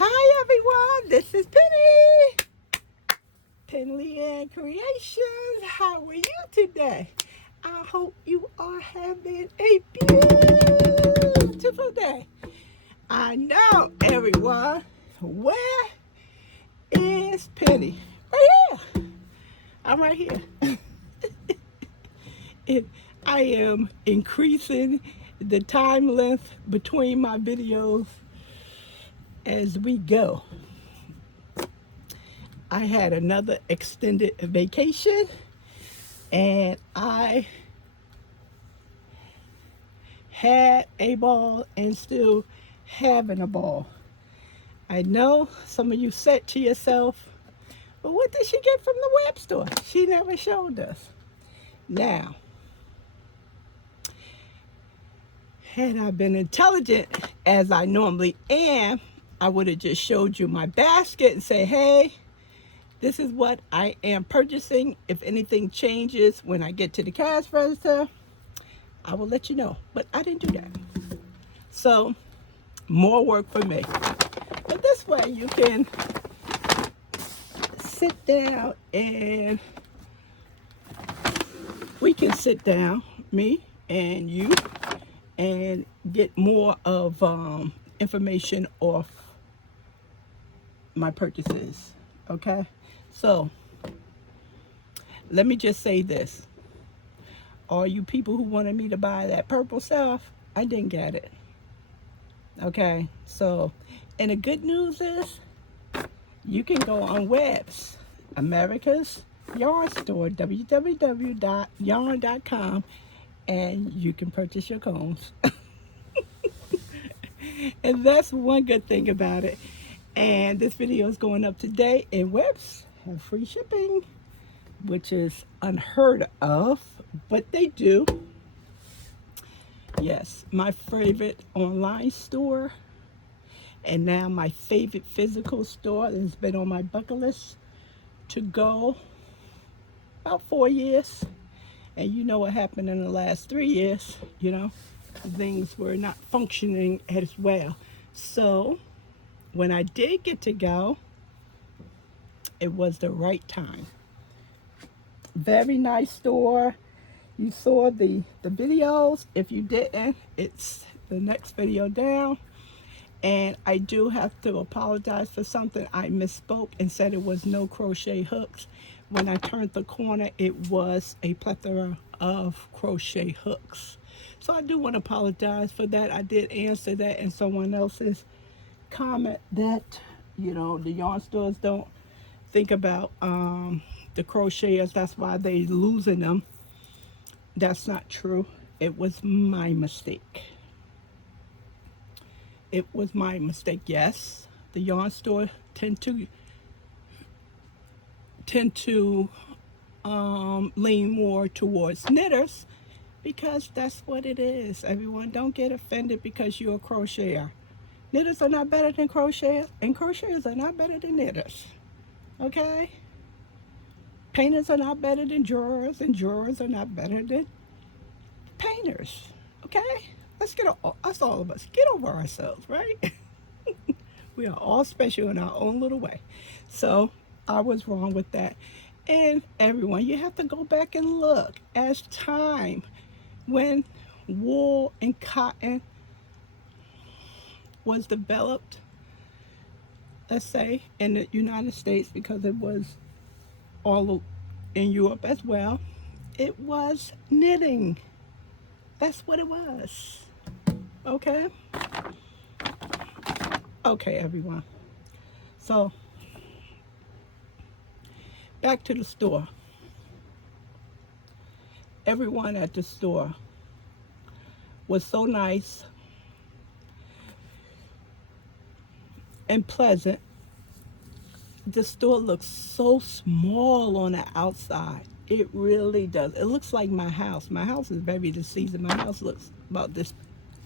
Hi everyone, this is Penny. Penley-Ann Creations. How are you today? I hope you are having a beautiful day. I know everyone. Where is Penny? Right here. I'm right here. And I am increasing the time length between my videos as we go. I had another extended vacation and I had a ball and still having a ball. I know some of you said to yourself, but what did she get from the web store? She never showed us. Now, had I been intelligent as I normally am, I would have just showed you my basket and say, hey, this is what I am purchasing. If anything changes when I get to the cash register, I will let you know. But I didn't do that. So, more work for me. But this way you can sit down and we can sit down, me and you, and get more of information off my purchases. Okay? So, let me just say this. All you people who wanted me to buy that purple stuff, I didn't get it. Okay? So, and the good news is, you can go on webs, America's Yarn Store, www.yarn.com, and you can purchase your combs. And that's one good thing about it. And this video is going up today, and webs have free shipping, which is unheard of, but they do. Yes, my favorite online store, and now my favorite physical store that's been on my bucket list to go about 4 years. And you know what happened in the last 3 years, things were not functioning as well. So when I did get to go, it was the right time. Very nice store. You saw the videos. If you didn't, it's the next video down. And I do have to apologize for something. I misspoke and said it was no crochet hooks. When I turned the corner, it was a plethora of crochet hooks. So I do want to apologize for that. I did answer that in someone else's comment that, the yarn stores don't think about the crocheters. That's why they losing them. That's not true. It was my mistake. It was my mistake. Yes, the yarn store tend to lean more towards knitters because that's what it is. Everyone, don't get offended because you're a crocheter. Knitters are not better than crocheters, and crocheters are not better than knitters. Okay? Painters are not better than drawers, and drawers are not better than painters. Okay? Us all of us, get over ourselves, right? We are all special in our own little way. So I was wrong with that. And everyone, you have to go back and look as time when wool and cotton was developed, let's say, in the United States, because it was all in Europe as well. It was knitting. That's what it was. Okay? Okay, everyone. So, back to the store. Everyone at the store was so nice and pleasant. The store looks so small on the outside. It really does. It looks like my house. My house is very deceiving. My house looks about this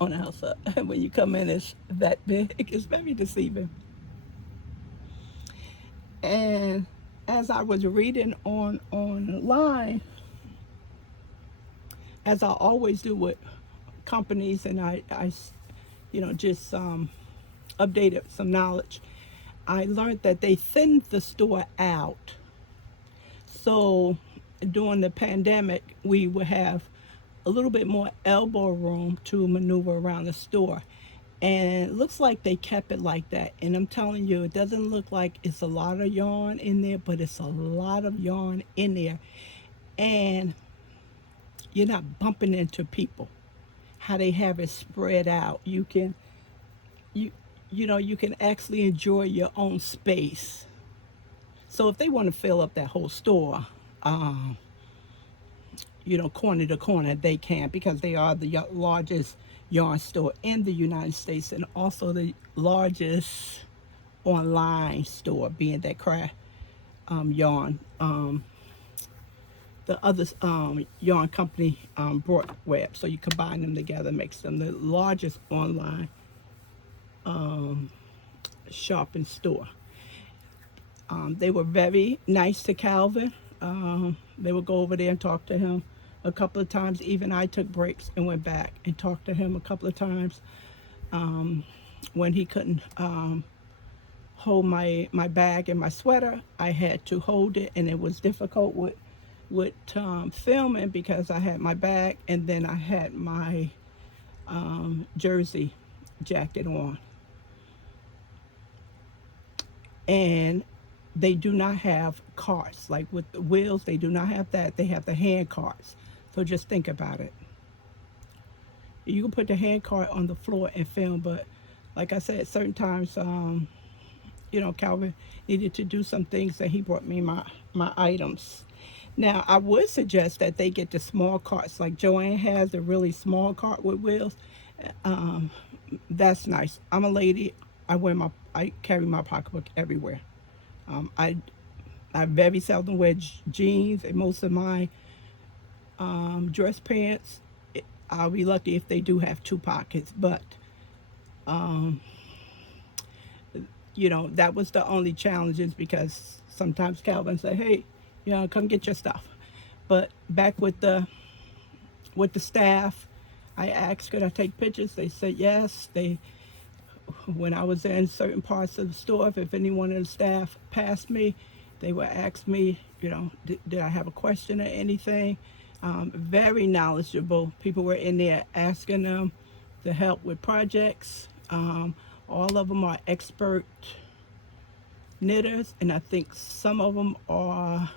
on the outside. When you come in, it's that big. It's very deceiving. And as I was reading online, as I always do with companies, and I just updated some knowledge. I learned that they thinned the store out. So during the pandemic, we would have a little bit more elbow room to maneuver around the store. And it looks like they kept it like that. And I'm telling you, it doesn't look like it's a lot of yarn in there, but it's a lot of yarn in there. And you're not bumping into people. How they have it spread out. You you can actually enjoy your own space. So if they want to fill up that whole store, um, corner to corner, they can, because they are the largest yarn store in the United States, and also the largest online store, being that craft yarn. The other yarn company brought web, so you combine them together, makes them the largest online shopping store. They were very nice to Calvin. They would go over there and talk to him a couple of times. Even I took breaks and went back and talked to him a couple of times when he couldn't hold my bag and my sweater. I had to hold it, and it was difficult with filming, because I had my bag and then I had my jersey jacket on. And they do not have carts like with the wheels. They do not have that. They have the hand carts. So just think about it. You can put the hand cart on the floor and film, but like I said, certain times Calvin needed to do some things, that he brought me my items. Now I would suggest that they get the small carts, like Joanne has a really small cart with wheels. um, that's nice. I'm a lady. I carry my pocketbook everywhere. I very seldom wear jeans, and most of my dress pants, I'll be lucky if they do have two pockets. But that was the only challenges, because sometimes Calvin say, "Hey, come get your stuff." But back with the staff, I asked, could I take pictures? They said yes. When I was in certain parts of the store, if anyone of the staff passed me, they would ask me, did I have a question or anything. Very knowledgeable. People were in there asking them to help with projects. All of them are expert knitters, and I think some of them are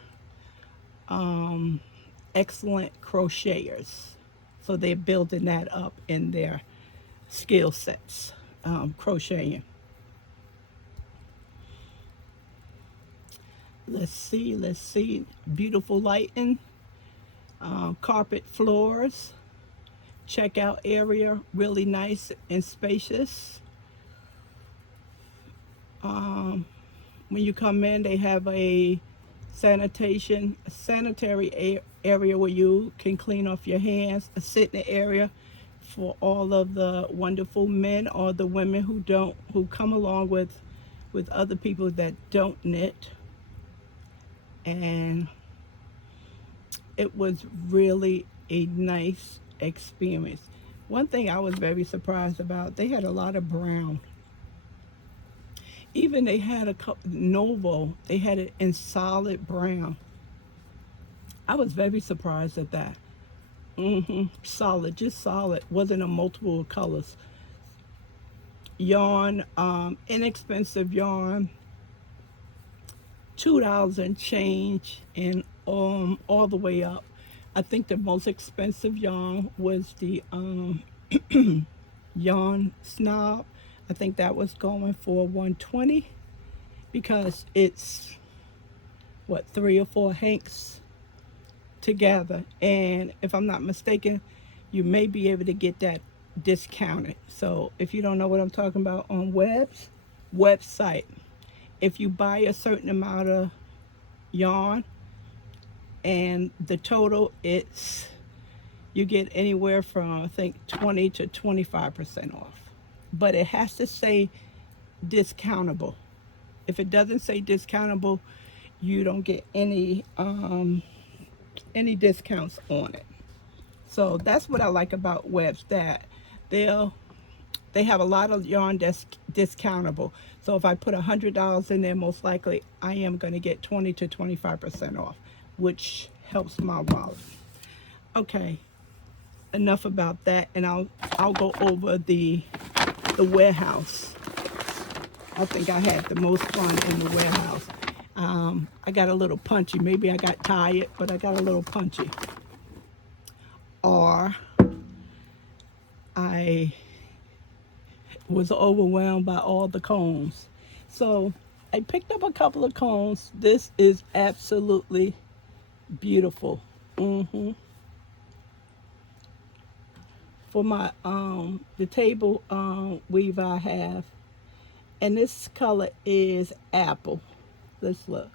excellent crocheters. So they're building that up in their skill sets, crocheting. Let's see. Beautiful lighting, carpet floors, checkout area, really nice and spacious. When you come in, they have a sanitary area where you can clean off your hands, a sitting area for all of the wonderful men or the women who come along with other people that don't knit. And it was really a nice experience. One thing I was very surprised about, they had a lot of brown. Even they had a couple Novo, they had it in solid brown. I was very surprised at that. Solid, just solid. Wasn't a multiple colors. Yarn, inexpensive yarn, $2 and change, and all the way up. I think the most expensive yarn was the yarn snob. I think that was going for $120, because it's what, 3 or 4 hanks together. And if I'm not mistaken, you may be able to get that discounted. So if you don't know what I'm talking about, on website, if you buy a certain amount of yarn, and the total, you get anywhere from, I think, 20 to 25% off. But it has to say discountable. If it doesn't say discountable, you don't get any discounts on it. So that's what I like about webs, that they'll they have a lot of yarn that's discountable. So if I put $100 in there, most likely I am going to get 20 to 25% off, which helps my wallet. Okay, enough about that, and I'll go over the warehouse. I think I had the most fun in the warehouse. I got a little punchy. Maybe I got tired, but I got a little punchy. Or I was overwhelmed by all the cones. So I picked up a couple of cones. This is absolutely beautiful. For my the table weave I have, and this color is apple. Let's look.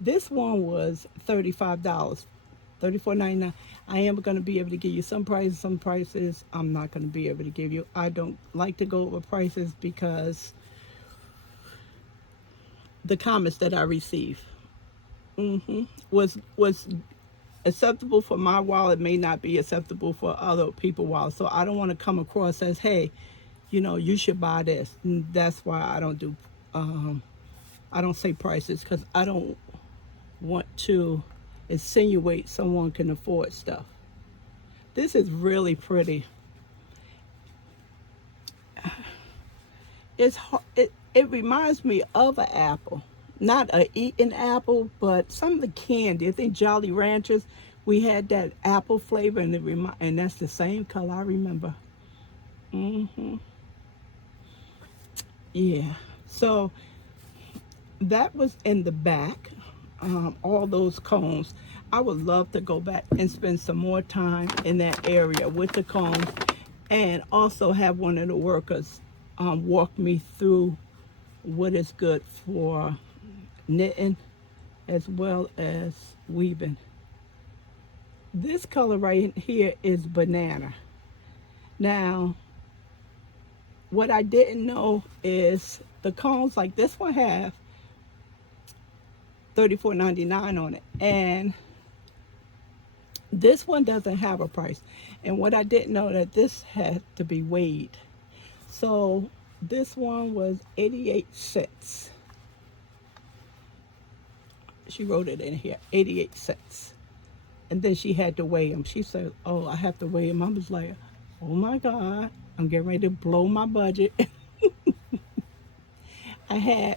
This one was $35, $34.99. I am going to be able to give you some prices. Some prices I'm not going to be able to give you. I don't like to go over prices because the comments that I receive was acceptable for my wallet, may not be acceptable for other people's wallets. So I don't want to come across as, hey, you know, you should buy this. And that's why I don't do I don't say prices, because I don't want to insinuate someone can afford stuff. This is really pretty. It reminds me of an apple, not a eaten apple, but some of the candy. I think Jolly Ranchers, we had that apple flavor, and and that's the same color I remember. Yeah. So that was in the back. All those combs. I would love to go back and spend some more time in that area with the combs, and also have one of the workers walk me through what is good for knitting as well as weaving. This color right here is banana. Now, what I didn't know is the combs like this one have $34.99 on it, and this one doesn't have a price. And what I didn't know, that this had to be weighed. So this one was 88 cents. She wrote it in here, 88 cents. And then she had to weigh them. She said, oh, I have to weigh them. I was like, oh my God, I'm getting ready to blow my budget. I had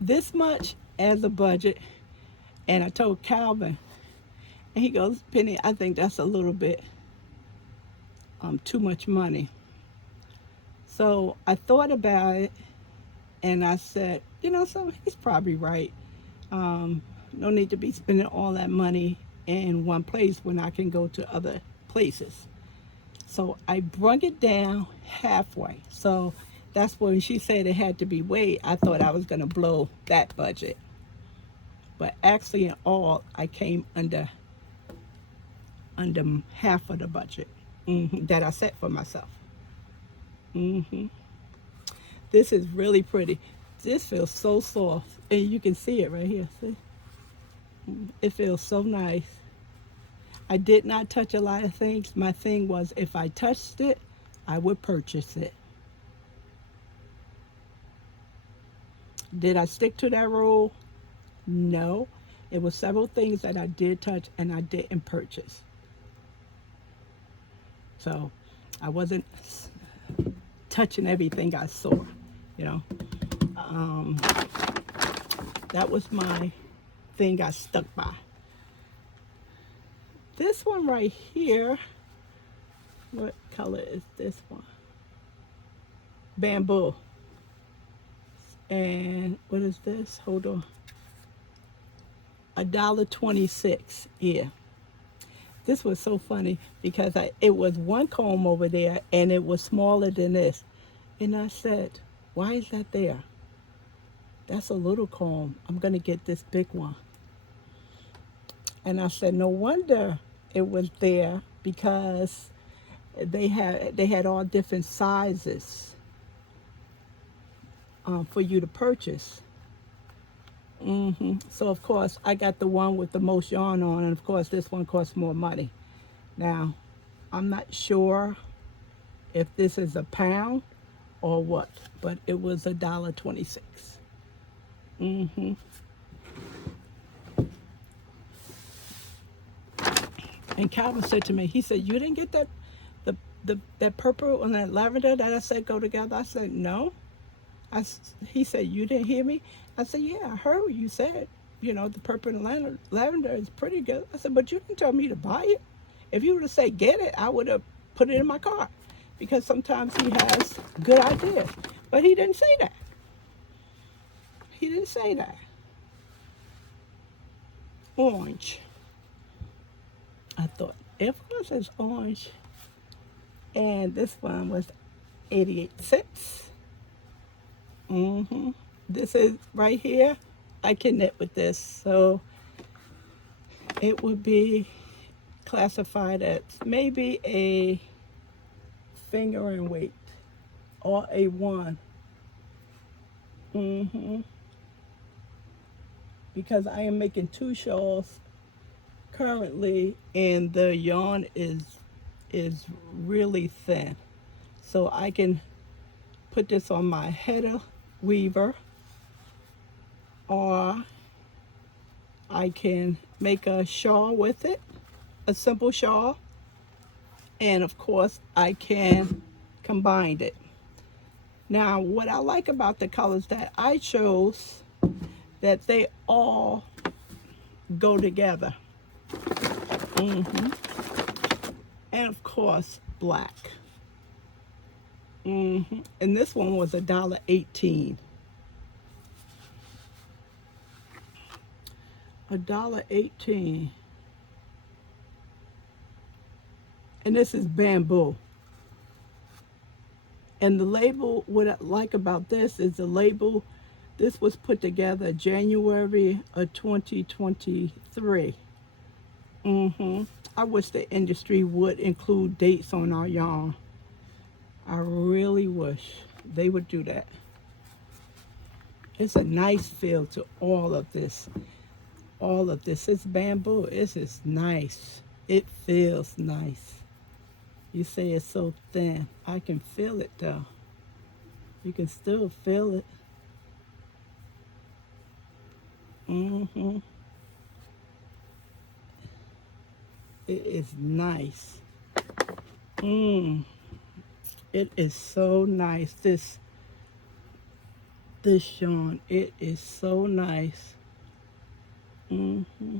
this much as a budget, and I told Calvin, and he goes, Penny, I think that's a little bit too much money. So I thought about it, and I said, you know, so he's probably right. No need to be spending all that money in one place when I can go to other places. So I brung it down halfway. So that's when she said it had to be weighed. I thought I was going to blow that budget. But actually, in all, I came under half of the budget that I set for myself. This is really pretty. This feels so soft, and you can see it right here. See? It feels so nice. I did not touch a lot of things. My thing was, if I touched it, I would purchase it. Did I stick to that rule? No. It was several things that I did touch and I didn't purchase. So I wasn't touching everything I saw, you know. That was my thing I stuck by. This one right here, what color is this one? Bamboo. And what is this? Hold on. $1.26. Yeah. This was so funny because it was one comb over there and it was smaller than this. And I said, why is that there? That's a little comb. I'm going to get this big one. And I said, no wonder it was there, because they had all different sizes for you to purchase. So of course I got the one with the most yarn on, and of course this one costs more money. Now I'm not sure if this is a pound or what, but it was $1.26. Mm-hmm. And Calvin said to me, he said, "You didn't get that purple and that lavender that I said go together?" I said, "No." He said, "You didn't hear me?" I said, "Yeah, I heard what you said. You know, the purple and lavender is pretty good." I said, "But you didn't tell me to buy it. If you would have said get it, I would have put it in my cart." Because sometimes he has good ideas. But he didn't say that. He didn't say that. Orange. I thought, of course it's orange. And this one was 88 cents. Mm-hmm. This is right here. I can knit with this. So it would be classified as maybe a fingering weight or a 1. Mm-hmm. Because I am making 2 shawls currently, and the yarn is really thin. So I can put this on my header weaver, or I can make a shawl with it, a simple shawl, and of course I can combine it. Now what I like about the colors that I chose, that they all go together. Mm-hmm. And of course black. Mm-hmm. And this one was $1.18. $1.18. And this is bamboo. And the label, what I like about this is the label, this was put together January of 2023. Mm-hmm. I wish the industry would include dates on our yarn. I really wish they would do that. It's a nice feel to all of this. All of this. It's bamboo. It's just nice. It feels nice. You say it's so thin. I can feel it though. You can still feel it. Mm-hmm. It is nice. It is so nice. This yarn, it is so nice. Mm-hmm.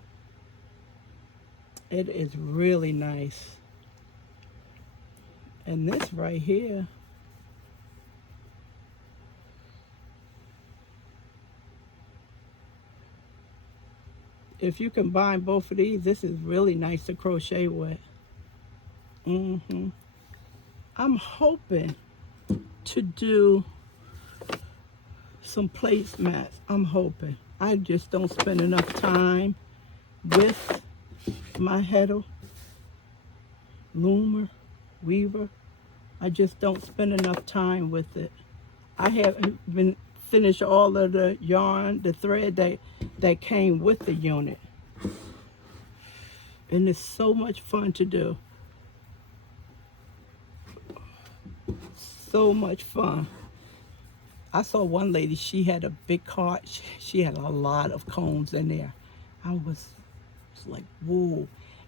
It is really nice. And this right here, if you combine both of these, this is really nice to crochet with. Mm-hmm. I'm hoping to do some placemats. I'm hoping. I just don't spend enough time with my header, loomer, weaver. I just don't spend enough time with it. I haven't been finished all of the yarn, the thread that came with the unit. And it's so much fun to do. So much fun. I saw one lady, she had a big cart. She had a lot of combs in there. I was like, whoa.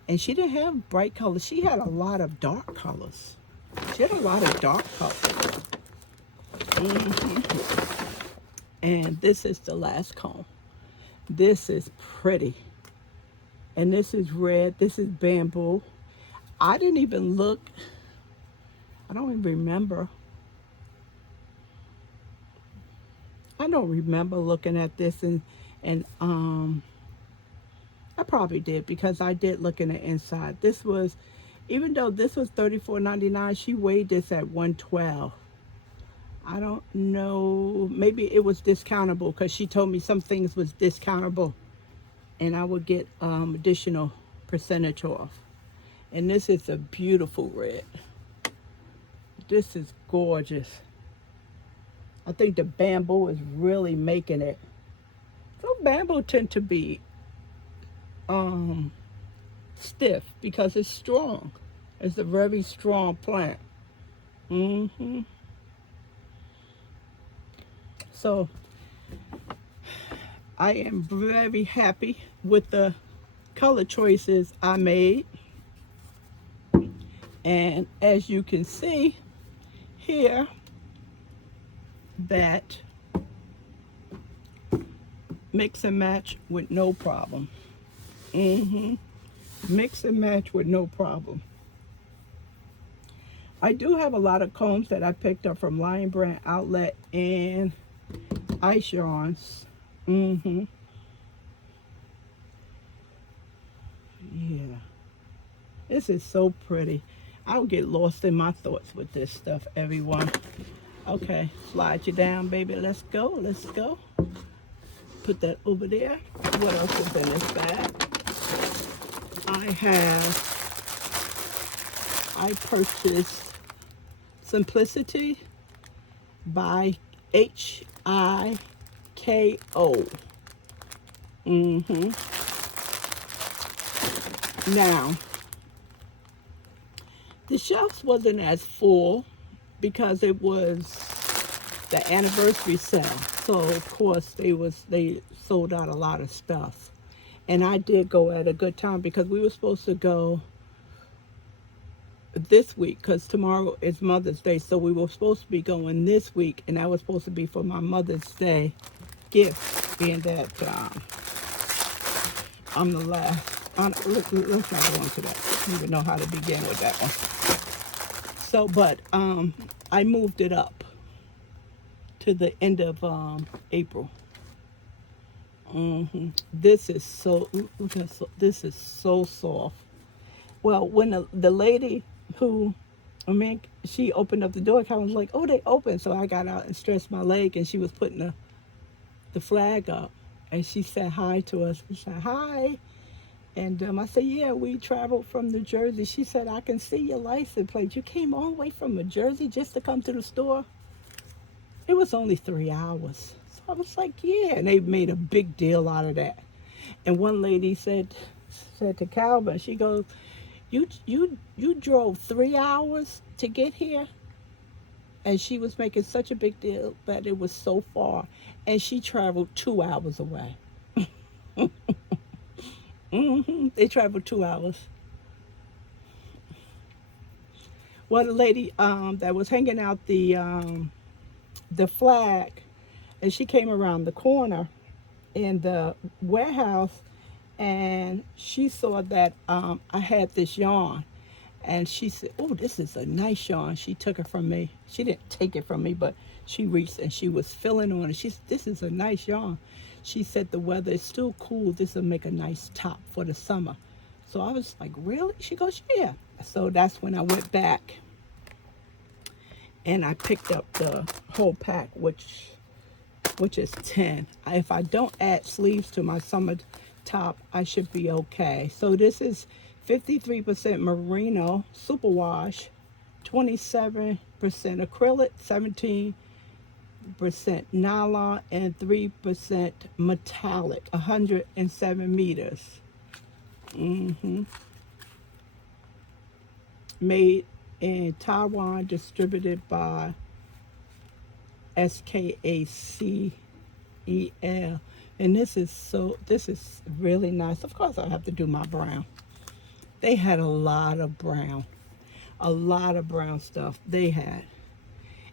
And she didn't have bright colors. She had a lot of dark colors. She had a lot of dark colors. Mm-hmm. And this is the last comb. This is pretty. And this is red. This is bamboo. I didn't even look. I don't even remember. I don't remember looking at this, and I probably did because I did look in the inside. This was, even though this was $34.99, she weighed this at 112. I don't know, maybe it was discountable because she told me some things was discountable and I would get additional percentage off. And this is a beautiful red. This is gorgeous. I think the bamboo is really making it. So bamboo tend to be stiff because it's strong. It's a very strong plant. Mm-hmm. So I am very happy with the color choices I made. And as you can see here, that mix and match with no problem. Mm-hmm. Mix and match with no problem. I do have a lot of combs that I picked up from Lion Brand Outlet and Ice Yarns. Mm-hmm. Yeah. This is so pretty. I'll get lost in my thoughts with this stuff, everyone. Okay, slide you down, baby. Let's go. Let's go. Put that over there. What else is in this bag? I purchased Simplicity by HIKO. Mm-hmm. Now, the shelves wasn't as full because it was the anniversary sale. So of course they sold out a lot of stuff. And I did go at a good time because we were supposed to go this week because tomorrow is Mother's Day. So we were supposed to be going this week, and that was supposed to be for my Mother's Day gift, being that I'm the last. Let's not go into that. I don't even know how to begin with that one. So, but I moved it up to the end of April. Mm-hmm. This is so. This is so soft. Well, when the lady who, I mean, she opened up the door, I was like, "Oh, they open." So I got out and stretched my leg, and she was putting the flag up, and she said hi to us. We said hi, and I said, "Yeah, we traveled from New Jersey." She said, "I can see your license plate. You came all the way from New Jersey just to come to the store?" It was only 3 hours. So I was like, "Yeah," and they made a big deal out of that. And one lady said to Calvin, she goes, You drove 3 hours to get here?" And she was making such a big deal that it was so far. And she traveled 2 hours away. Mm-hmm. They traveled 2 hours. Well, the lady that was hanging out the flag, and she came around the corner in the warehouse, and she saw that I had this yarn. And she said, "Oh, this is a nice yarn." She took it from me. She didn't take it from me, but she reached and she was filling on it. She said, "This is a nice yarn." She said, "The weather is still cool. This will make a nice top for the summer." So I was like, "Really?" She goes, "Yeah." So that's when I went back and I picked up the whole pack, which is 10. If I don't add sleeves to my summer top, I should be okay. So this is 53% merino superwash, 27% acrylic, 17% nylon, and 3% metallic. 107 meters. Mm-hmm. Made in Taiwan, distributed by SKACEL. And this is really nice. Of course, I have to do my brown. They had a lot of brown stuff they had.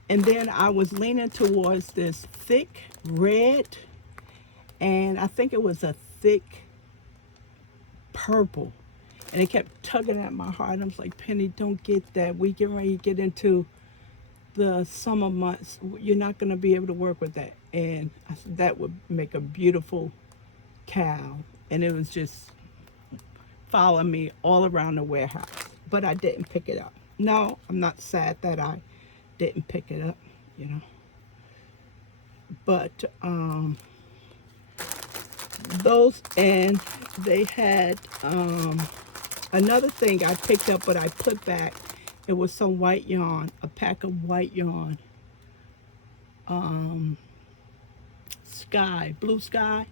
And then I was leaning towards this thick red, and I think it was a thick purple. And it kept tugging at my heart. I was like, "Penny, don't get that. We get ready to get into the summer months. You're not going to be able to work with that." And I said, that would make a beautiful cow. And it was just following me all around the warehouse. But I didn't pick it up. No, I'm not sad that I didn't pick it up, you know. But those, and they had another thing I picked up, but I put back. It was some white yarn, a pack of white yarn. Blue sky.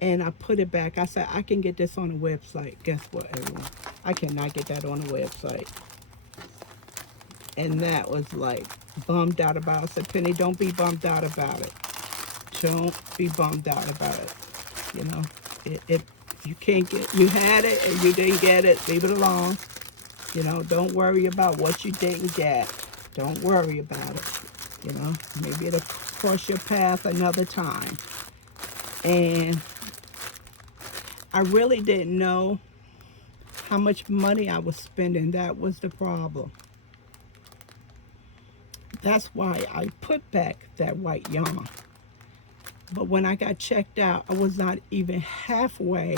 And I put it back. I said, I can get this on the website. Guess what, everyone? I cannot get that on the website. And that was like bummed out about it. I said, Penny, don't be bummed out about it. Don't be bummed out about it. You know, it you can't get, you had it and you didn't get it, leave it alone. You know, don't worry about what you didn't get. Don't worry about it. You know, maybe it'll cross your path another time. And I really didn't know how much money I was spending. That was the problem. That's why I put back that white yarn. But when I got checked out, I was not even halfway.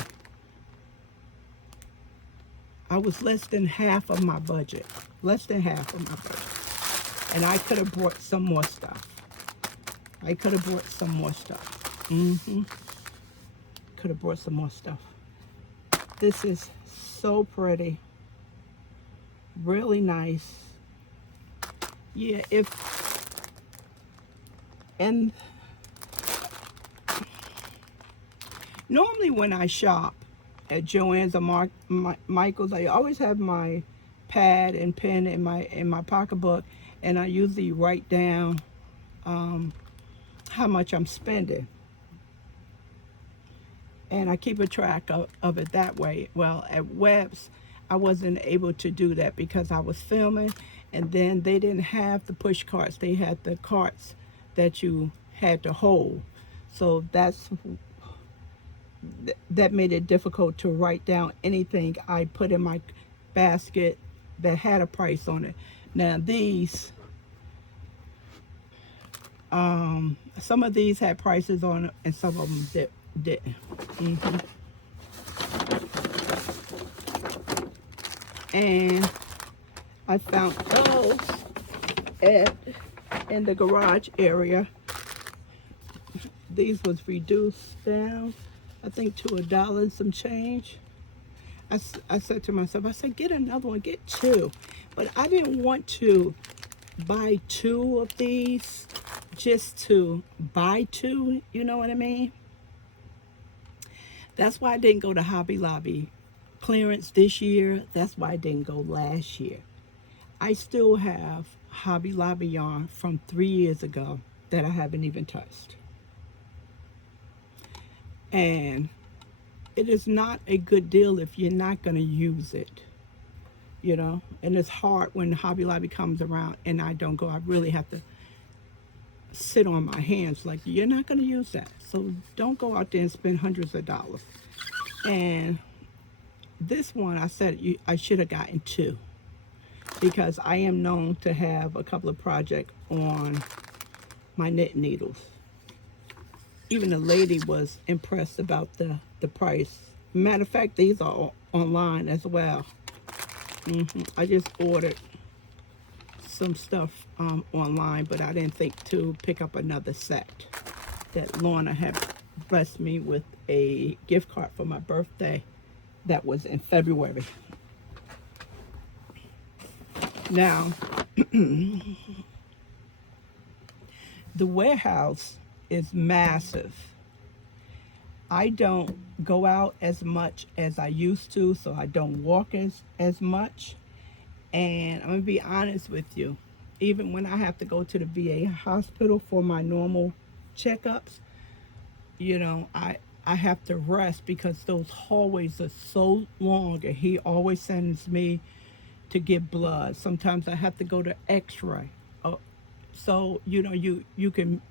I was less than half of my budget. Less than half of my budget. And I could have bought some more stuff. I could have bought some more stuff. Could have bought some more stuff. This is so pretty. Really nice. Yeah, and normally when I shop at Joann's or Michael's, I always have my pad and pen in my pocketbook, and I usually write down how much I'm spending, and I keep a track of it that way. Well, at Webb's, I wasn't able to do that because I was filming, and then they didn't have the push carts. They had the carts that you had to hold. So that made it difficult to write down anything I put in my basket that had a price on it. Now these, some of these had prices on it and some of them didn't. And I found those in the garage area. These was reduced down, I think, to $1 and some change. I said to myself, I said, get another one, get two. But I didn't want to buy two of these just to buy two, you know what I mean? That's why I didn't go to Hobby Lobby clearance this year. That's why I didn't go last year. I still have Hobby Lobby yarn from 3 years ago that I haven't even touched. And it is not a good deal if you're not going to use it, you know. And it's hard when Hobby Lobby comes around and I don't go. I really have to sit on my hands like, you're not going to use that. So don't go out there and spend hundreds of dollars. And this one, I said I should have gotten two, because I am known to have a couple of projects on my knit needles. Even the lady was impressed about the price. Matter of fact, these are online as well. I just ordered some stuff online, but I didn't think to pick up another set. That Lorna had blessed me with a gift card for my birthday that was in February. Now, the warehouse is massive. I don't go out as much as I used to, so I don't walk as much. And I'm gonna be honest with you, even when I have to go to the VA hospital for my normal checkups, you know, I have to rest because those hallways are so long, and he always sends me to get blood. Sometimes I have to go to X-ray. So you know, you can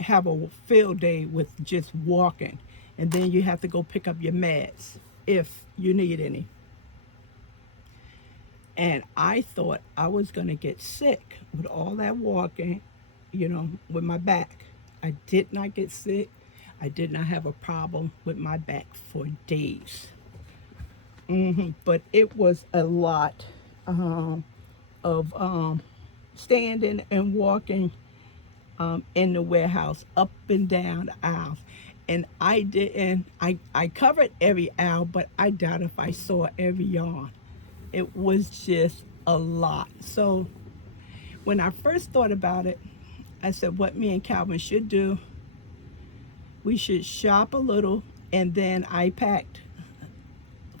have a field day with just walking, and then you have to go pick up your meds if you need any. And I thought I was gonna get sick with all that walking, you know, with my back. I did not get sick. I did not have a problem with my back for days. But it was a lot of standing and walking in the warehouse, up and down the aisles. And I covered every aisle, but I doubt if I saw every yarn. It was just a lot. So when I first thought about it, I said, what me and Calvin should do, we should shop a little, and then I packed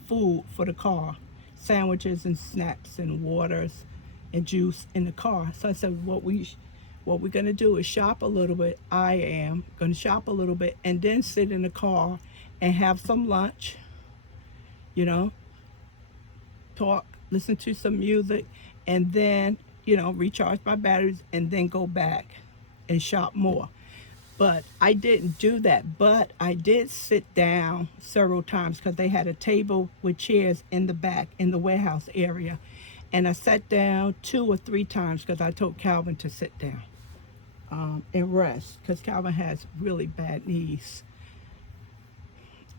food for the car, sandwiches and snacks and waters, and juice in the car. So I said, what we're gonna do is shop a little bit. I am gonna shop a little bit and then sit in the car and have some lunch, you know, talk, listen to some music, and then, you know, recharge my batteries and then go back and shop more. But I didn't do that. But I did sit down several times because they had a table with chairs in the back in the warehouse area. And I sat down 2 or 3 times because I told Calvin to sit down and rest because Calvin has really bad knees.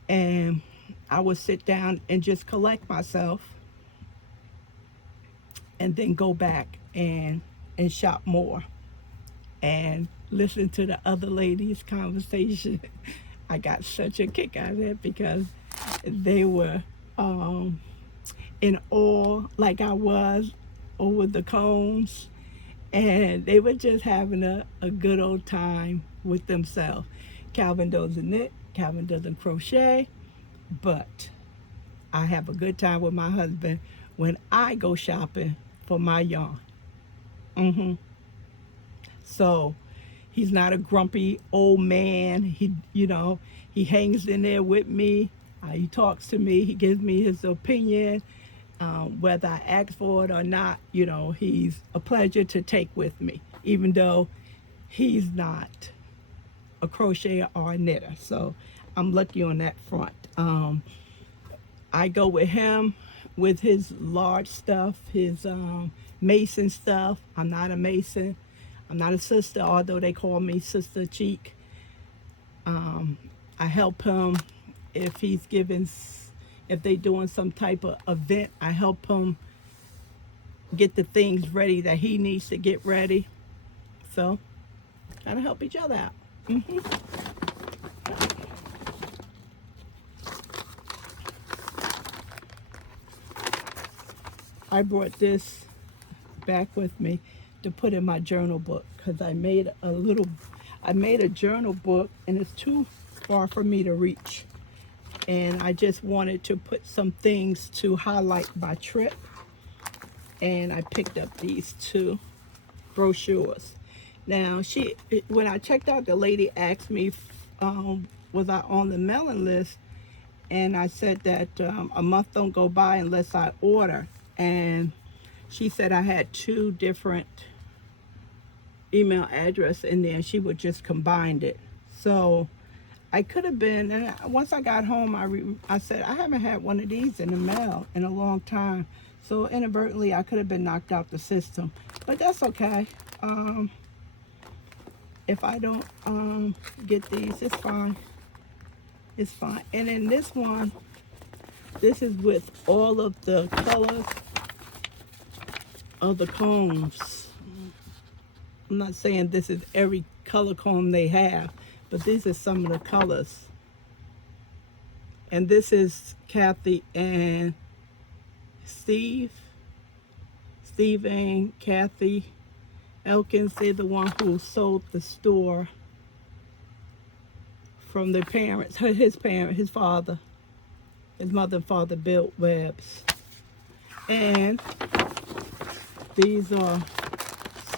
And I would sit down and just collect myself and then go back and shop more and listen to the other ladies' conversation. I got such a kick out of it because they were in awe like I was over the cones, and they were just having a good old time with themselves. Calvin doesn't knit, Calvin doesn't crochet, but I have a good time with my husband when I go shopping for my yarn. So he's not a grumpy old man. He, you know, he hangs in there with me. He talks to me. He gives me his opinion, whether I ask for it or not. You know, he's a pleasure to take with me, even though he's not a crocheter or a knitter. So I'm lucky on that front. I go with him with his large stuff, his mason stuff. I'm not a mason. I'm not a sister, although they call me Sister Cheek. I help him if if they doing some type of event. I help him get the things ready that he needs to get ready. So, kind of help each other out. I brought this back with me to put in my journal book because I made a journal book and it's too far for me to reach. And I just wanted to put some things to highlight my trip. And I picked up these 2 brochures. Now, when I checked out, the lady asked me, was I on the mailing list? And I said that a month don't go by unless I order. And she said I had 2 different email address in there and she would just combine it. So I could have been, and once I got home, I said, I haven't had one of these in the mail in a long time. So inadvertently, I could have been knocked out the system. But that's okay. If I don't get these, it's fine. It's fine. And in this one, this is with all of the colors of the combs. I'm not saying this is every color comb they have, but these are some of the colors. And this is Kathy and Steve and Kathy Elkins. They're the one who sold the store from their parents, his father. His mother and father built webs. And these are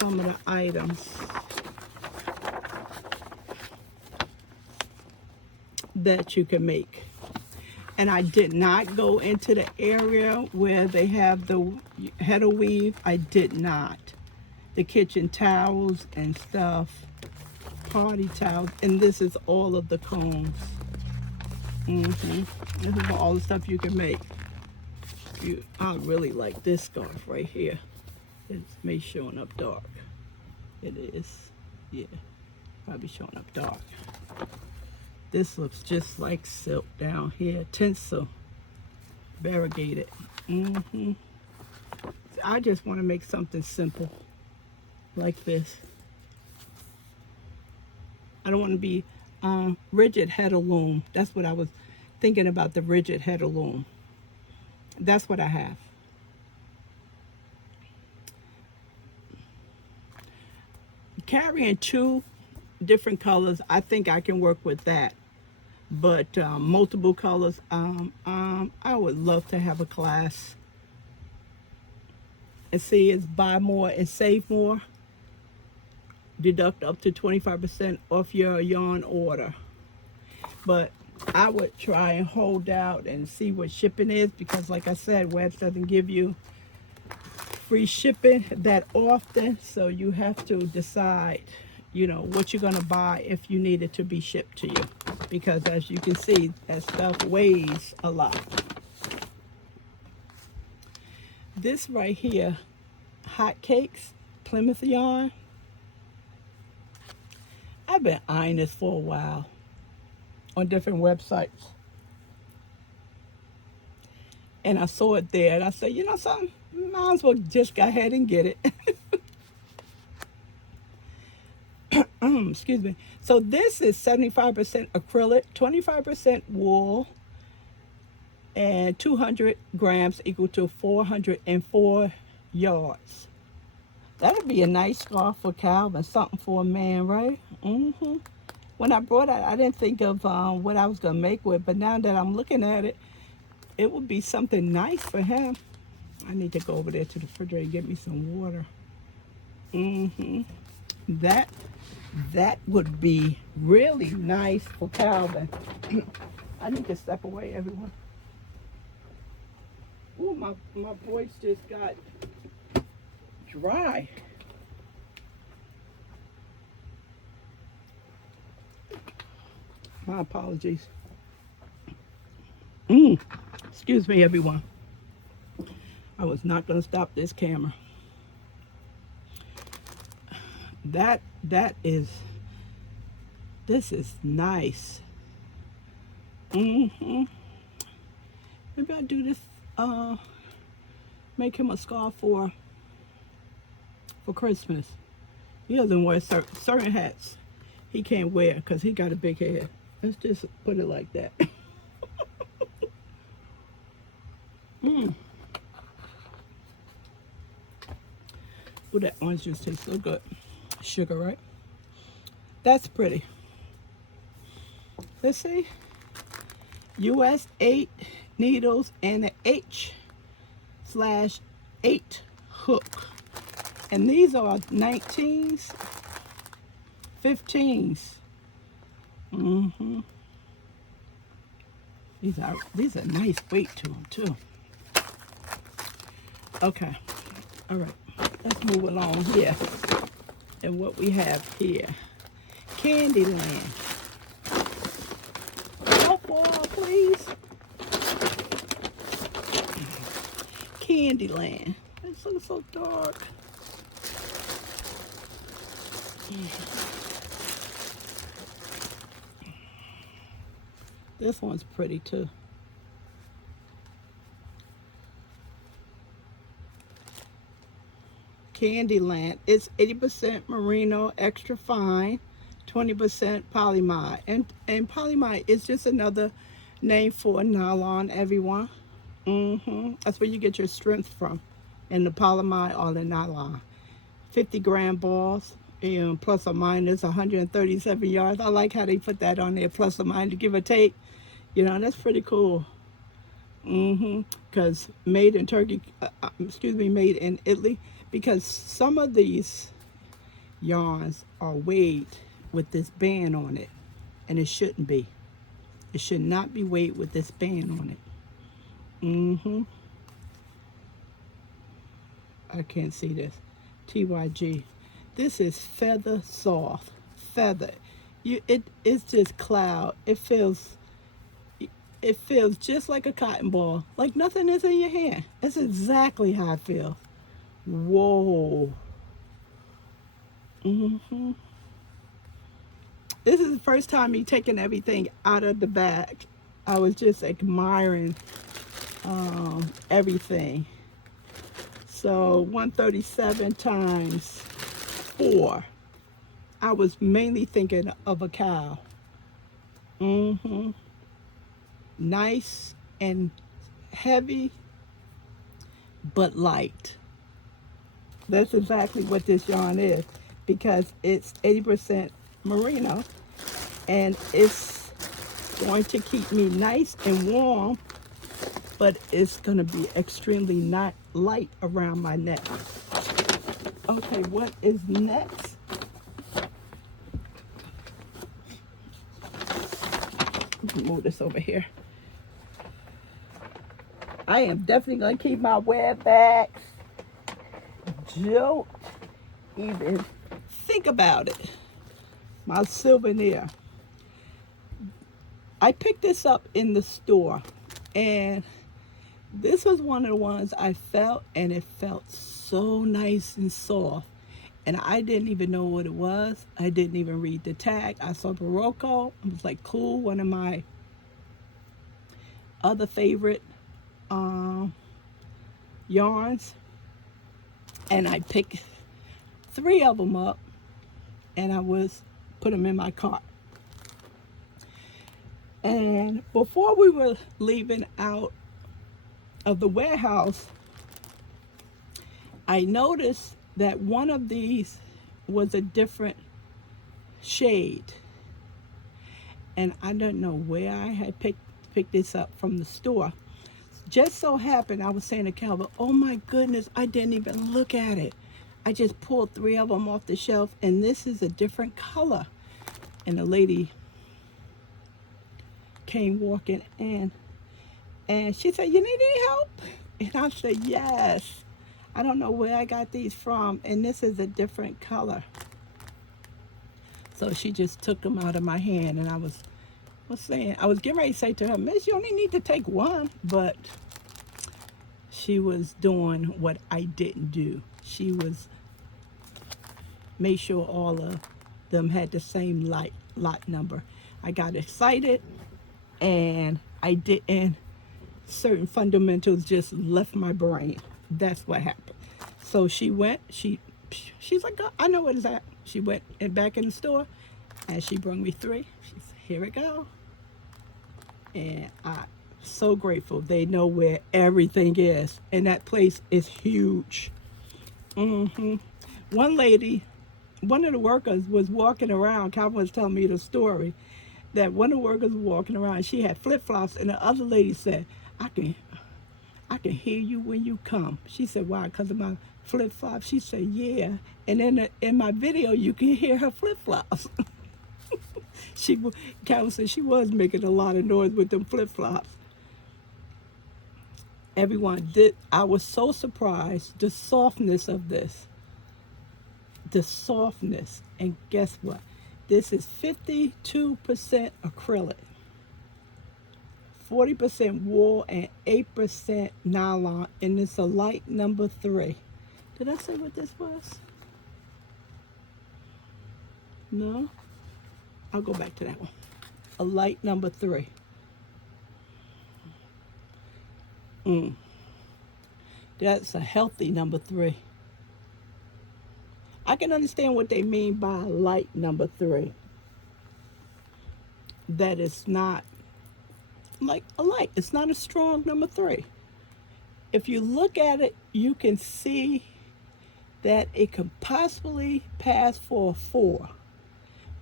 some of the items that you can make. And I did not go into the area where they have the header weave. I did not. The kitchen towels and stuff, party towels, and this is all of the combs. This is all the stuff you can make. I really like this scarf right here. It's me showing up dark. It is, yeah, probably showing up dark. This looks just like silk down here, tinsel, variegated. I just want to make something simple like this. I don't want to be rigid header loom. That's what I was thinking about, the rigid header loom. That's what I have. Carrying 2 different colors, I think I can work with that. But multiple colors, I would love to have a class and see it's buy more and save more. Deduct up to 25% off your yarn order. But I would try and hold out and see what shipping is, because like I said, Webs doesn't give you free shipping that often, so you have to decide, you know, what you're going to buy if you need it to be shipped to you, because as you can see, that stuff weighs a lot. This right here, Hot Cakes, Plymouth yarn. I've been eyeing this for a while on different websites. And I saw it there, and I said, you know something? Might as well just go ahead and get it. Excuse me. So this is 75% acrylic, 25% wool, and 200 grams equal to 404 yards. That'd be a nice scarf for Calvin, something for a man, right? When I brought it, I didn't think of what I was going to make with, but now that I'm looking at it, it would be something nice for him. I need to go over there to the refrigerator and get me some water. That would be really nice for Calvin. I need to step away, everyone. Ooh, my voice just got dry. My apologies. Excuse me, everyone. I was not going to stop this camera. This is nice. Maybe I'll do this, make him a scarf for Christmas. He doesn't wear certain hats he can't wear because he got a big head. Let's just put it like that. Ooh, that orange juice tastes so good. Sugar, right? That's pretty. Let's see. US 8 needles and an H/8 hook. And these are 19s, 15s. These are nice weight to them too. Okay. All right. Let's move along here. And what we have here. Candyland. Help wall, please. Candyland. This looks so dark. This one's pretty too. Candyland. It's 80% merino, extra fine, 20% polymide. And polymide is just another name for nylon, everyone. That's where you get your strength from. And the polymide or the nylon. 50-gram balls, and plus or minus 137 yards. I like how they put that on there, plus or minus, give or take. You know, that's pretty cool. Because made in Turkey, made in Italy. Because some of these yarns are weighed with this band on it, and it shouldn't be. It should not be weighed with this band on it. I can't see this. TYG. This is feather soft. Feather. It's just cloud. It feels just like a cotton ball. Like nothing is in your hand. That's exactly how I feel. Whoa. This is the first time me taking everything out of the bag. I was just admiring everything. So 137 times 4. I was mainly thinking of a cow. Nice and heavy, but light. That's exactly what this yarn is, because it's 80% merino, and it's going to keep me nice and warm, but it's going to be extremely not light around my neck. Okay, what is next? Move this over here. I am definitely going to keep my wear bags. Don't even think about it. My souvenir. I picked this up in the store, and this was one of the ones I felt, and it felt so nice and soft. And I didn't even know what it was. I didn't even read the tag. I saw Barocco. I was like, cool, one of my other favorite yarns. And I picked 3 of them up, and I put them in my cart. And before we were leaving out of the warehouse, I noticed that one of these was a different shade. And I don't know where I had picked this up from the store. Just so happened, I was saying to Calvin, oh my goodness, I didn't even look at it. I just pulled 3 of them off the shelf, and this is a different color. And the lady came walking in, and she said, you need any help? And I said, yes. I don't know where I got these from, and this is a different color. So she just took them out of my hand, and I was getting ready to say to her, Miss, you only need to take one, but she was doing what I didn't do. She made sure all of them had the same lot number. I got excited, and I didn't. Certain fundamentals just left my brain. That's what happened. So she went. She's like, oh, I know what it's at. She went back in the store, and she brought me 3. She said, here we go. And I'm so grateful. They know where everything is, and that place is huge. One lady, one of the workers was walking around. Calvin was telling me the story that one of the workers was walking around. She had flip-flops, and the other lady said, I can hear you when you come. She said, why? Because of my flip-flops? She said, yeah. And then in my video, you can hear her flip-flops. Calvin said she was making a lot of noise with them flip-flops. Everyone did. I was so surprised, the softness of this. The softness. And guess what? This is 52% acrylic, 40% wool, and 8% nylon, and it's a light number 3. Did I say what this was? No? I'll go back to that one. A light number 3. That's a healthy number 3. I can understand what they mean by a light number 3. That it's not like a light. It's not a strong number 3. If you look at it, you can see that it could possibly pass for a 4.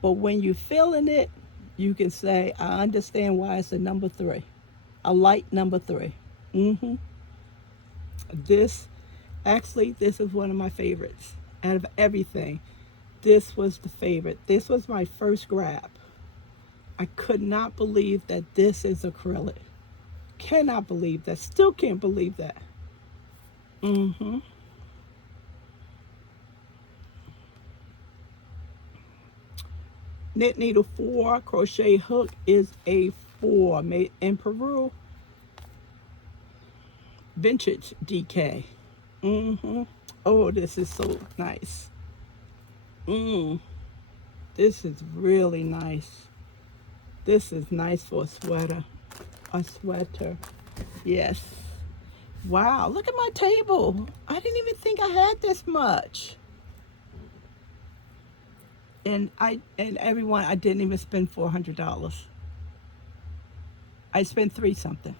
But when you're feeling it, you can say, I understand why it's a number 3. A light number 3. This is one of my favorites. Out of everything, this was the favorite. This was my first grab. I could not believe that this is acrylic. Cannot believe that. Still can't believe that. Knit needle 4, crochet hook is a 4, made in Peru. Vintage DK. Oh, this is so nice. This is really nice. This is nice for a sweater. A sweater. Yes. Wow, look at my table. I didn't even think I had this much. And everyone, I didn't even spend $400. I spent 3 something.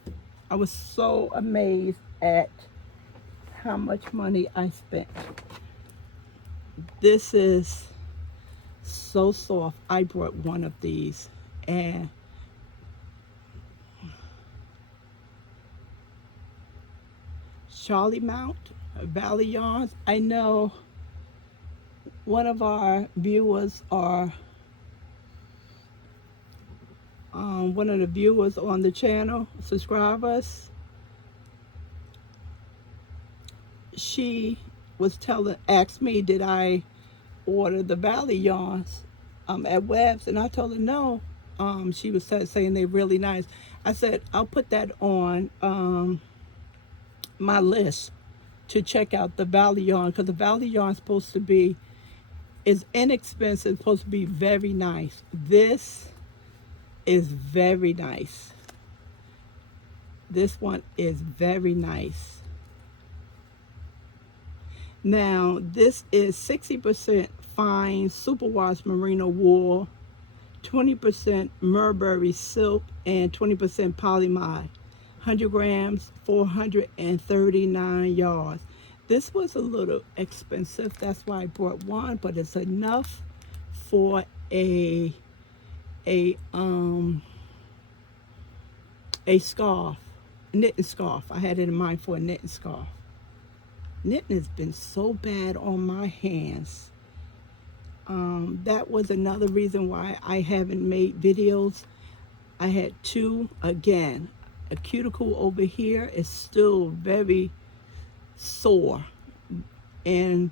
I was so amazed at how much money I spent. This is so soft. I brought one of these, and Charlie Mount, Valley Yarns. I know one of our viewers are one of the viewers on the channel, subscribers. She was asked me, did I order the Valley Yarns at Webb's, and I told her no. She was saying they're really nice. I said I'll put that on my list to check out the Valley Yarn, because the Valley Yarn is inexpensive, supposed to be very nice. This is very nice. This one is very nice. Now, this is 60% fine superwash merino wool, 20% Mulberry silk, and 20% polymide. 100 grams, 439 yards. This was a little expensive. That's why I brought one, but it's enough for a scarf, knitting scarf. I had it in mind for a knitting scarf. Knitting has been so bad on my hands. That was another reason why I haven't made videos. I had two. Again, a cuticle over here is still very sore, and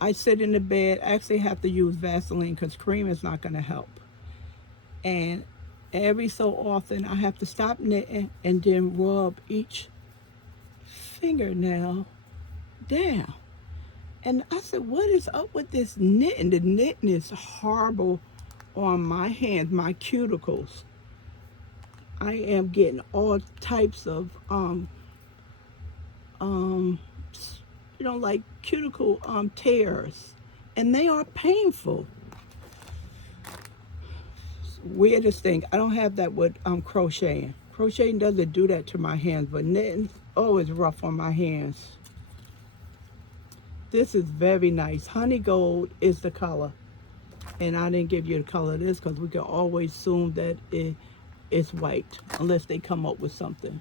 I sit in the bed. I actually have to use Vaseline because cream is not going to help. And every so often I have to stop knitting and then rub each fingernail down. And I said, what is up with this knitting? The knitting is horrible on my hands, my cuticles. I am getting all types of like cuticle tears, and they are painful. Weirdest thing, I don't have that with crocheting. Crocheting doesn't do that to my hands, but knitting, oh, it's rough on my hands. This is very nice. Honey gold is the color, and I didn't give you the color of this because we can always assume that it's white unless they come up with something.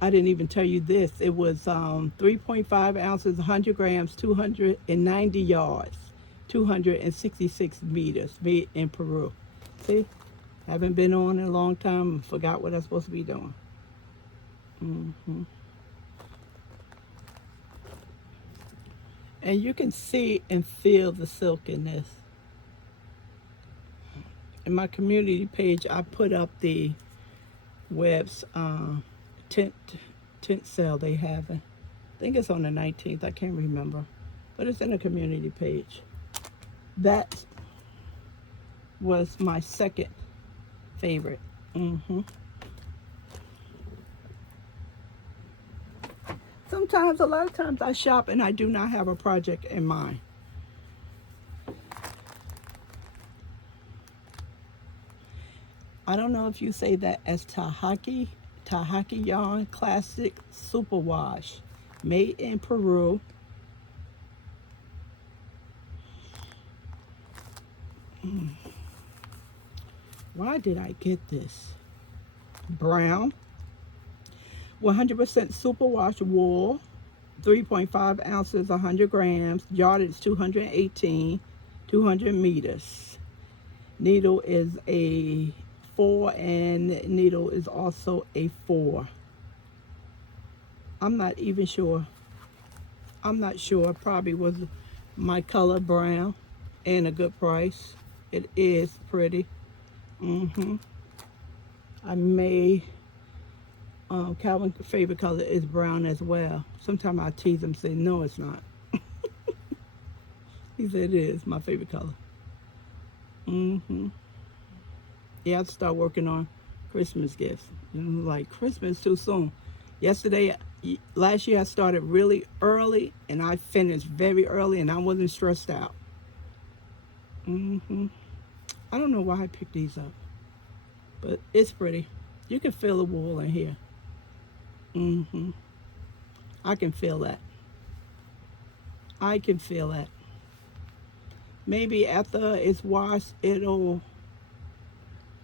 I didn't even tell you this. It was 3.5 ounces, 100 grams, 290 yards, 266 meters, made in Peru. See, haven't been on in a long time and forgot what I'm supposed to be doing. And you can see and feel the silk in this. In my community page, I put up the Webb's tent sale they have. I think it's on the 19th. I can't remember, but it's in the community page. That was my second favorite. Sometimes, a lot of times I shop and I do not have a project in mind. I don't know if you say that as Tahaki yarn, classic superwash, made in Peru. Why did I get this? Brown, 100% superwash wool, 3.5 ounces, 100 grams, yardage 218, 200 meters. Needle is a 4, and needle is also a 4. I'm not even sure. I'm not sure. Probably was my color, brown, and a good price. It is pretty. I may, Calvin's favorite color is brown as well. Sometimes I tease him, say, no, it's not. He said it is my favorite color. Yeah, I have to start working on Christmas gifts. Like, Christmas too soon. Last year I started really early and I finished very early and I wasn't stressed out. I don't know why I picked these up, but it's pretty. You can feel the wool in here. I can feel that. I can feel that. Maybe after it's washed, it'll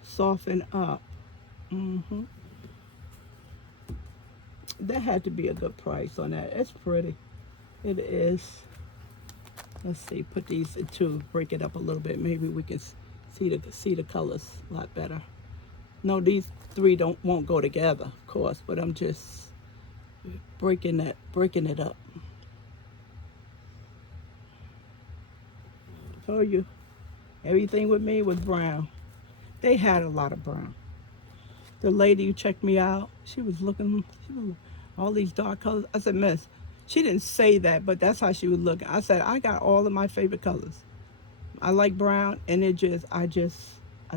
soften up. hmm That had to be a good price on that. It's pretty. It is. Let's see. Put these into, break it up a little bit. Maybe we can see the colors a lot better. No, these three won't go together, of course, but I'm just breaking it up. Told you, everything with me was brown. They had a lot of brown. The lady who checked me out, she was looking, all these dark colors. I said, Miss, she didn't say that, but that's how she was looking. I said, I got all of my favorite colors. I like brown, and I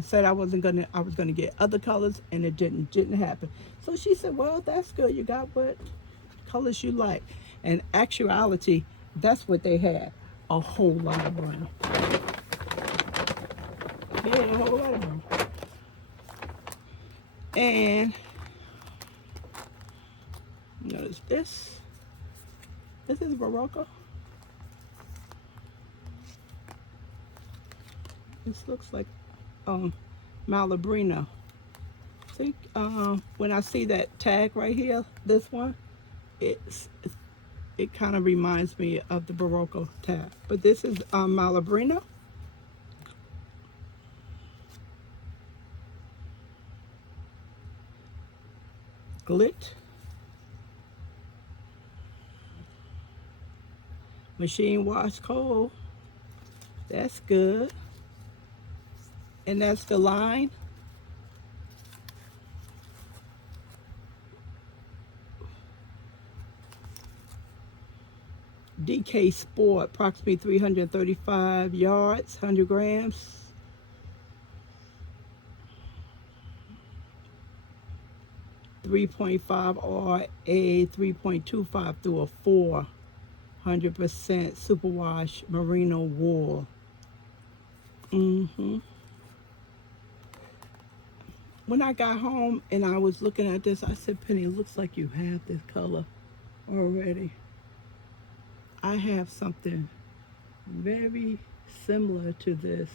said I was gonna get other colors, and it didn't happen. So she said, well, that's good. You got what colors you like. In actuality, that's what they had. A whole lot of brown. They had a whole lot of brown. And notice this. This is Barocco. This looks like Malabrino. See, when I see that tag right here, this one, it kind of reminds me of the Barocco tag. But this is Malabrino. Glit. Machine wash cold. That's good. And that's the line. DK Sport, approximately 335 yards, 100 grams. .5 or a 3.25 through a 4. 100% superwash merino wool. When I got home and I was looking at this, I said, Penny, it looks like you have this color already. I have something very similar to this.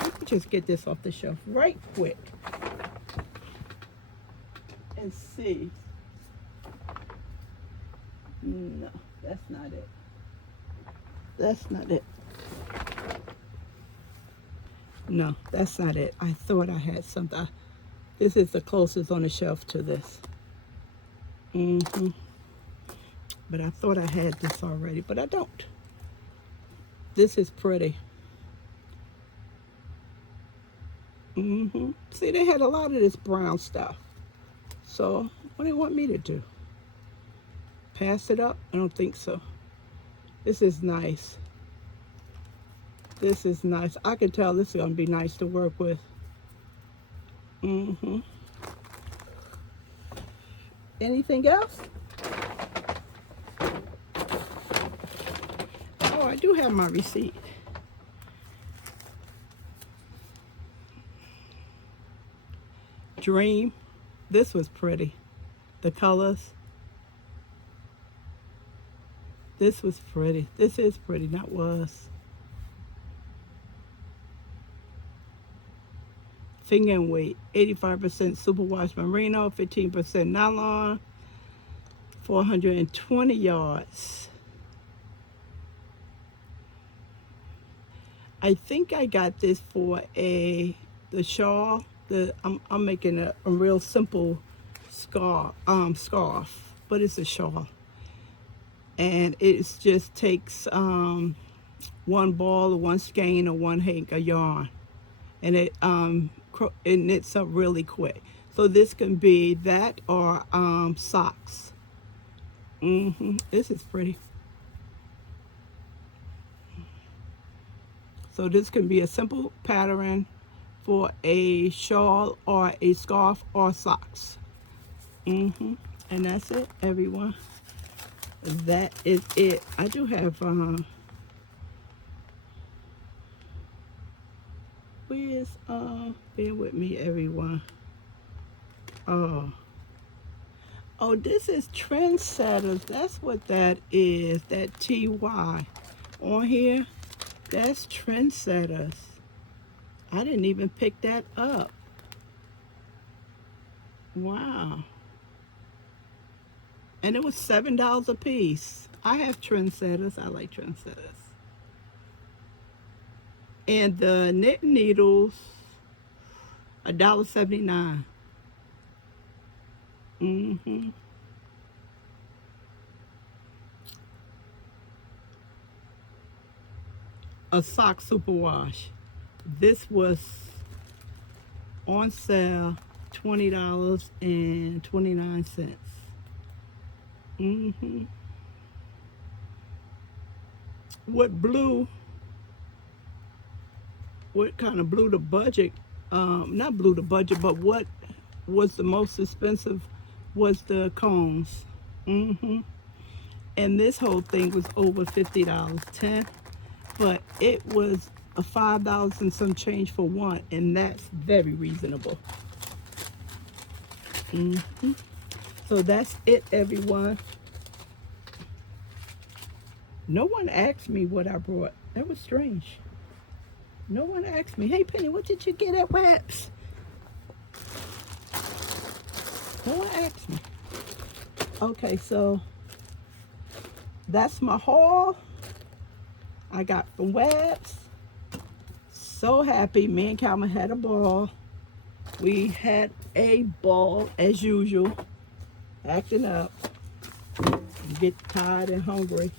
Let me just get this off the shelf right quick and see. No, that's not it. That's not it. No, that's not it. I thought I had something. This is the closest on the shelf to this. But I thought I had this already, but I don't. This is pretty. See, they had a lot of this brown stuff. So, what do they want me to do? Pass it up? I don't think so. This is nice. This is nice. I can tell this is going to be nice to work with. Anything else? Oh, I do have my receipt. Dream. This was pretty. The colors. This was pretty. This is pretty, not was. Finger and weight. 85% superwash merino, 15% nylon, 420 yards. I think I got this for the shawl. I'm making a real simple scarf, but it's a shawl. And it just takes one ball or one skein or one hank of yarn, and it knits up really quick. So this can be that or socks. This is pretty. So this can be a simple pattern for a shawl or a scarf or socks. And that's it, everyone. That is it. I do have where's bear with me, everyone. Oh, this is Trendsetters. That's what that is. That TY on here. That's Trendsetters. I didn't even pick that up. Wow. And it was $7 a piece. I have Trendsetters. I like Trendsetters. And the knitting needles, $1.79. Mm-hmm. A sock superwash. This was on sale, $20.29. Mm-hmm. What blew, what kind of blew the budget? Not blew the budget, but what was the most expensive was the combs. Mm-hmm. And this whole thing was over $50, 10, but it was a $5 and some change for one, and that's very reasonable. Mm-hmm. So that's it, everyone. No one asked me what I brought. That was strange. No one asked me, hey Penny, what did you get at Waps? No one asked me. Okay, so that's my haul I got from Webs. So happy. Me and Calvin had a ball. We had a ball as usual, acting up. You get tired and hungry.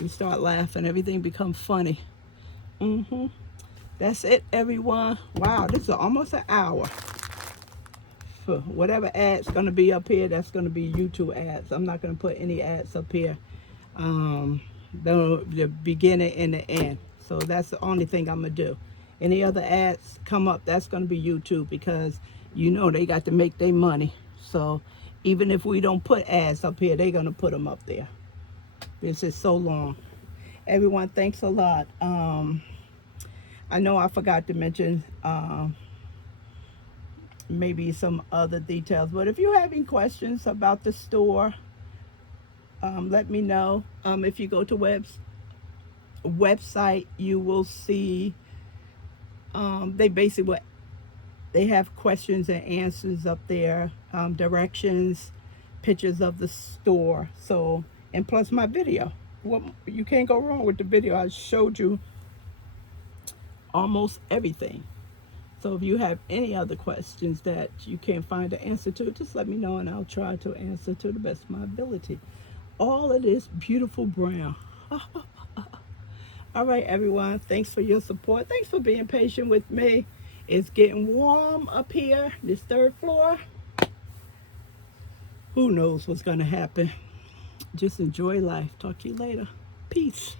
You start laughing. Everything becomes funny. Mm-hmm. That's it, everyone. Wow, this is almost an hour. For whatever ads going to be up here, that's going to be YouTube ads. I'm not going to put any ads up here. The beginning and the end. So that's the only thing I'm going to do. Any other ads come up, that's going to be YouTube, because you know they got to make their money. So even if we don't put ads up here, they're going to put them up there. This is so long. Everyone, thanks a lot. I know I forgot to mention maybe some other details, but if you have any questions about the store, let me know. If you go to website, you will see they have questions and answers up there, directions, pictures of the store. So, and plus my video. Well, you can't go wrong with the video. I showed you almost everything. So if you have any other questions that you can't find the answer to, just let me know and I'll try to answer to the best of my ability. All of this beautiful brown. All right, everyone. Thanks for your support. Thanks for being patient with me. It's getting warm up here, this third floor. Who knows what's going to happen? Just enjoy life. Talk to you later. Peace.